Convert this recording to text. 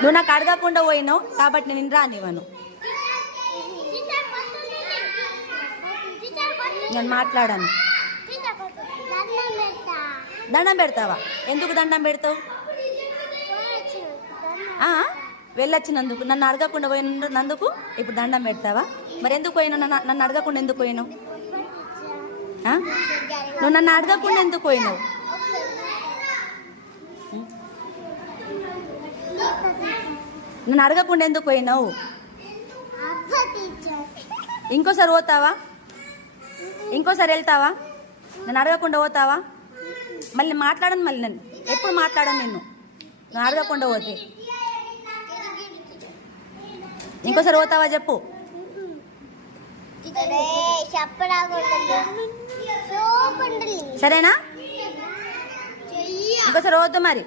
నువ్వు నాకు అడగకుండా పోయినావు కాబట్టి నేను రానివ్వను. నేను మాట్లాడాను. దండం పెడతావా? ఎందుకు దండం పెడతావు? వెళ్ళొచ్చినందుకు, నన్ను అడగకుండా పోయినందుకు ఇప్పుడు దండం పెడతావా? మరి ఎందుకు పోయినావు? నన్ను అడగకుండా ఎందుకు పోయినావు? నువ్వు నన్ను అడగకుండా ఎందుకు పోయినావు? నన్ను అడగకుండా ఎందుకు పోయినావు? ఇంకోసారి పోతావా? ఇంకోసారి వెళ్తావా? నన్ను అడగకుండా పోతావా? మళ్ళీ మాట్లాడను. మళ్ళీ నేను ఎప్పుడు మాట్లాడను నిన్ను నువ్వు అడగకుండా పోతే. ఇంకోసారి పోతావా చెప్పు. సరేనా? ఇంకోసారి పోద్దు మరి.